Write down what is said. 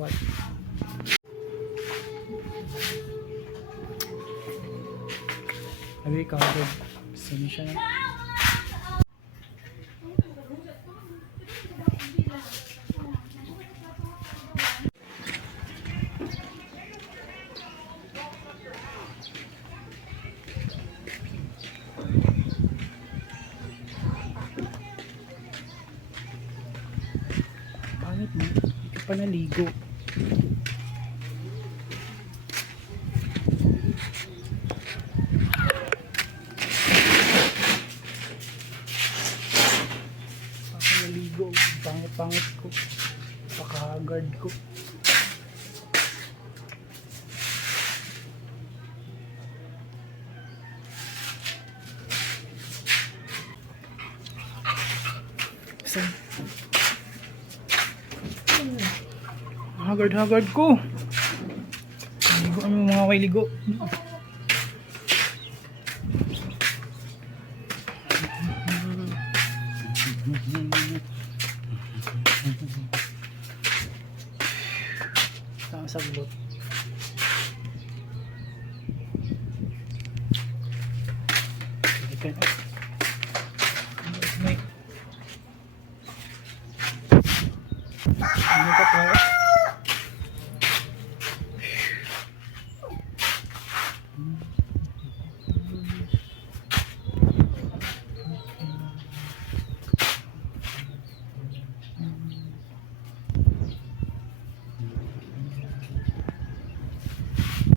kawat. Lagi covered. Sino siya na? Pangit mo, hindi ka pa naligo. Naligo, pangit ko, pakahagard ko. Saan? Hagard ko. Ligo kami mga ligo. Saan sagbot? Ikan. Ano pa po?